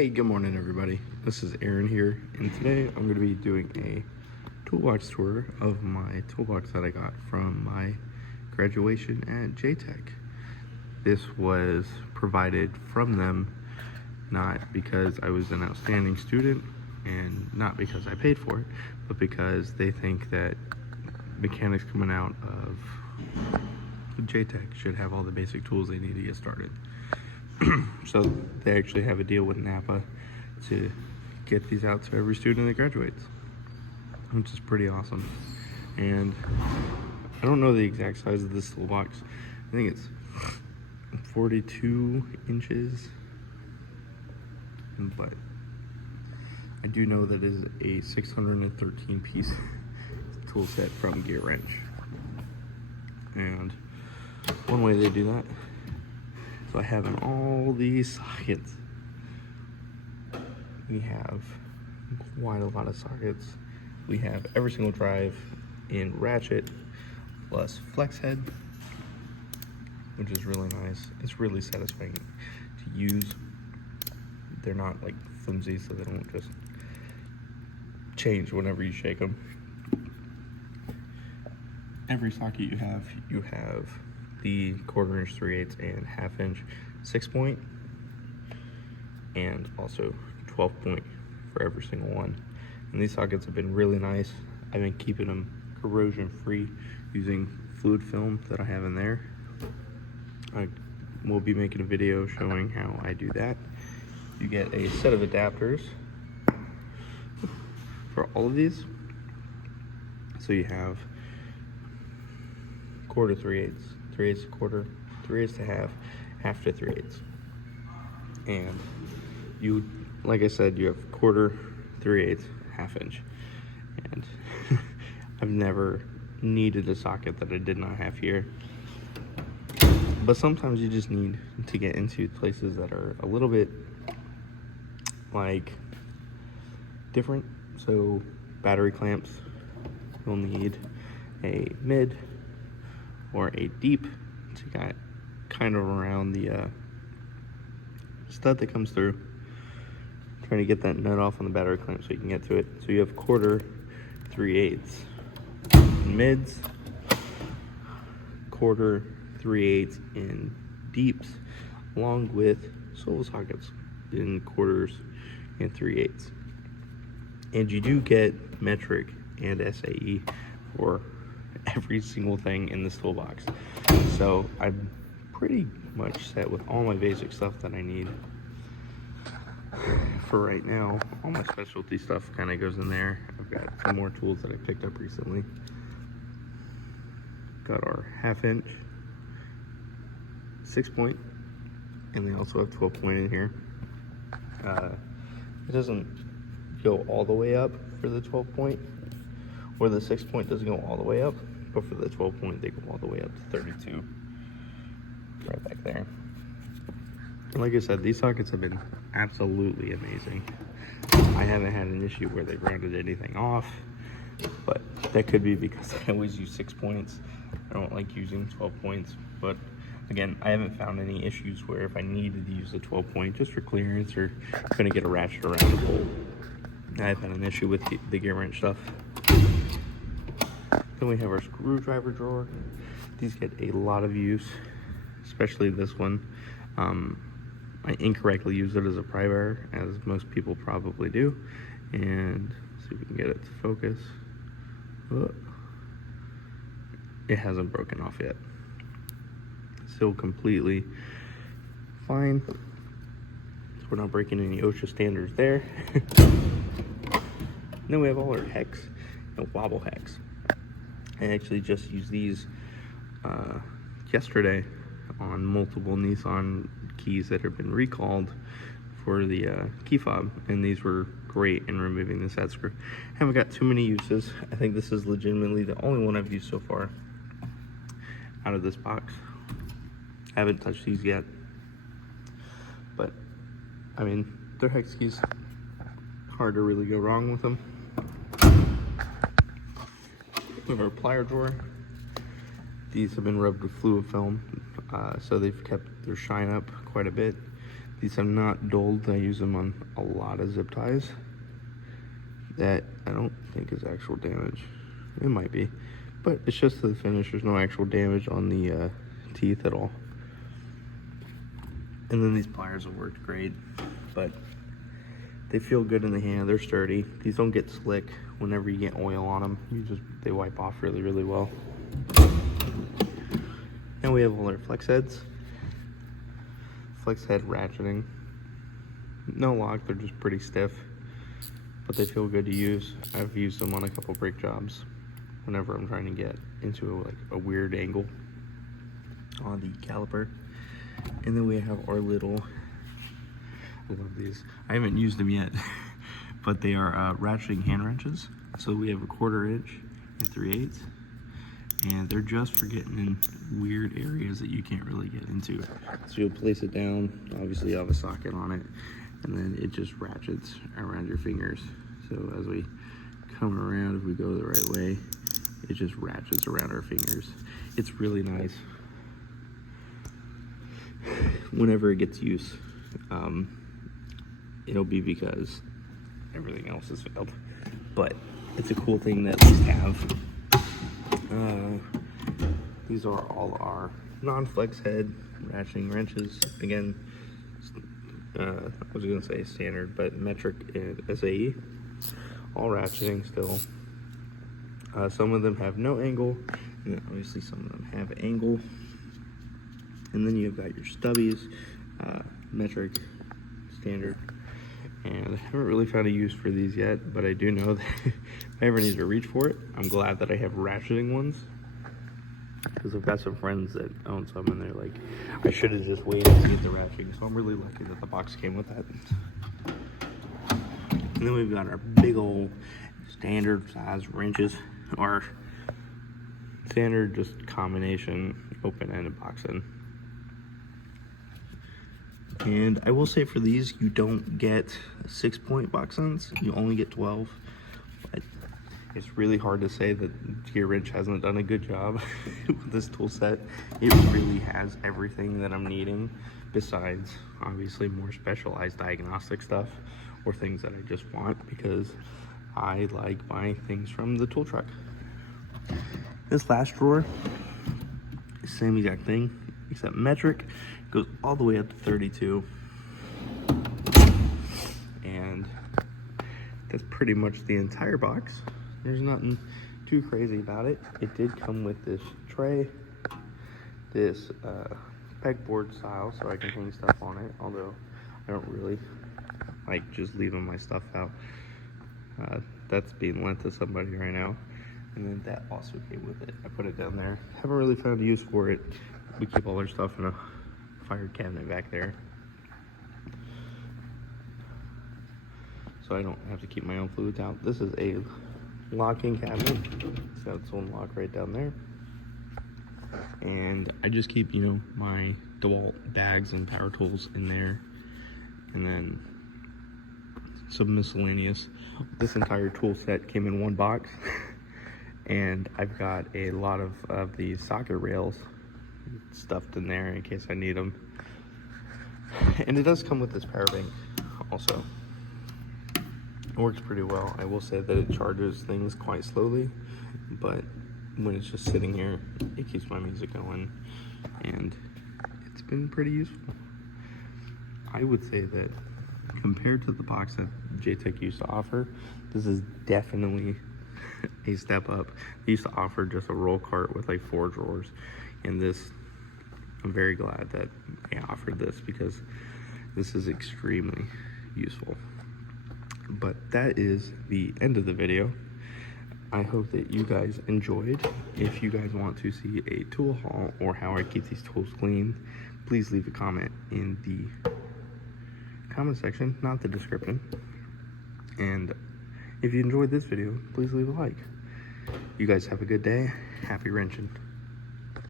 Hey, good morning everybody. This is Aaron here, and today I'm going to be doing a toolbox tour of my toolbox that I got from my graduation at JTech. This was provided from them, not because I was an outstanding student and not because I paid for it, but because they think that mechanics coming out of JTech should have all the basic tools they need to get started. So they actually have a deal with Napa to get these out to every student that graduates, which is pretty awesome. And I don't know the exact size of this toolbox. I think it's 42 inches, but I do know that it is a 613 piece tool set from Gear Wrench. And one way they do that, so I have in all these sockets, we have quite a lot of sockets. We have every single drive in ratchet plus flex head, which is really nice. It's really satisfying to use. They're not like flimsy, so they don't just change whenever you shake them. Every socket you have the 1/4 inch, 3/8, and 1/2 inch 6-point, and also 12-point for every single one. And these sockets have been really nice. I've been keeping them corrosion free using fluid film that I have in there. I will be making a video showing how I do that. You get a set of adapters for all of these. So you have 1/4 to 3/8, 3/8 to 1/4, 3/8 to 1/2, 1/2 to 3/8. And you, like I said, you have 1/4, 3/8, 1/2 inch. And I've never needed a socket that I did not have here. But sometimes you just need to get into places that are a little bit like different. So battery clamps, you'll need a mid or a deep to get kind of around the stud that comes through, trying to get that nut off on the battery clamp so you can get to it. So you have 1/4, 3/8 mids, 1/4, 3/8 in deeps, along with swivel sockets in 1/4s and 3/8. And you do get metric and SAE for every single thing in this toolbox. So I'm pretty much set with all my basic stuff that I need for right now. All my specialty stuff kind of goes in there. I've got some more tools that I picked up recently. Got our 1/2 inch 6-point, and they also have 12-point in here. It doesn't go all the way up for the 12-point, or the 6-point doesn't go all the way up, but for the 12-point they go all the way up to 32, right back there. And like I said, these sockets have been absolutely amazing. I haven't had an issue where they grounded anything off, but that could be because I always use 6 points. I don't like using 12 points, but again, I haven't found any issues where if I needed to use the 12-point just for clearance or couldn't get a ratchet around the bolt, I've had an issue with the Gear Wrench stuff. Then we have our screwdriver drawer. These get a lot of use, especially this one. I incorrectly used it as a pry bar, as most people probably do. And let's see if we can get it to focus. Oh. It hasn't broken off yet. Still completely fine. So we're not breaking any OSHA standards there. Then we have all our hex and wobble hex. I actually just used these yesterday on multiple Nissan keys that have been recalled for the key fob, and these were great in removing this head screw. Haven't got too many uses. I think this is legitimately the only one I've used so far out of this box. Haven't touched these yet, but I mean, they're hex keys. Hard to really go wrong with them. We have our plier drawer. These have been rubbed with fluid film, so they've kept their shine up quite a bit. These have not dulled. I use them on a lot of zip ties. That I don't think is actual damage. It might be, but it's just the finish. There's no actual damage on the teeth at all. And then these pliers have worked great, but they feel good in the hand. They're sturdy. These don't get slick whenever you get oil on them. They wipe off really, really well. And we have all our flex heads. Flex head ratcheting. No lock, they're just pretty stiff, but they feel good to use. I've used them on a couple brake jobs whenever I'm trying to get into a weird angle on the caliper. And then we have our little, I love these. I haven't used them yet, but they are ratcheting hand wrenches. So we have a 1/4 inch and 3/8, and they're just for getting in weird areas that you can't really get into. So you'll place it down, obviously you have a socket on it, and then it just ratchets around your fingers. So as we come around, if we go the right way, it just ratchets around our fingers. It's really nice whenever it gets use. It'll be because everything else has failed, but it's a cool thing to at least have. These are all our non-flex head ratcheting wrenches. Again, I was gonna say standard, but metric and SAE, all ratcheting still. Some of them have no angle, and obviously some of them have angle. And then you've got your stubbies, metric, standard. And I haven't really found a use for these yet, but I do know that if I ever need to reach for it, I'm glad that I have ratcheting ones. Because I've got some friends that own some, and they're like, I should have just waited to get the ratcheting. So I'm really lucky that the box came with that. And then we've got our big old standard size wrenches, or standard just combination open end and box end. And I will say for these, you don't get 6-point box ends, you only get 12. But it's really hard to say that Gear Wrench hasn't done a good job with this tool set. It really has everything that I'm needing, besides obviously more specialized diagnostic stuff or things that I just want, because I like buying things from the tool truck. This last drawer, same exact thing, except metric, goes all the way up to 32. And that's pretty much the entire box. There's nothing too crazy about it. It did come with this tray, this pegboard style, so I can hang stuff on it, although I don't really like just leaving my stuff out. That's being lent to somebody right now. And then that also came with it. I put it down there. Haven't really found a use for it. We keep all our stuff in a fire cabinet back there, so I don't have to keep my own fluids out. This is a locking cabinet. It's got its own lock right down there. And I just keep, my DeWalt bags and power tools in there. And then some miscellaneous. This entire tool set came in one box. And I've got a lot of the socket rails stuffed in there in case I need them. And it does come with this power bank also. It works pretty well. I will say that it charges things quite slowly, but when it's just sitting here, it keeps my music going, and it's been pretty useful. I would say that compared to the box that JTech used to offer, this is definitely a step up. They used to offer just a roll cart with like 4 drawers, and this, I'm very glad that they offered this, because this is extremely useful. But that is the end of the video. I hope that you guys enjoyed. If you guys want to see a tool haul or how I keep these tools clean, please leave a comment in the comment section, not the description. And if you enjoyed this video, please leave a like. You guys have a good day. Happy wrenching.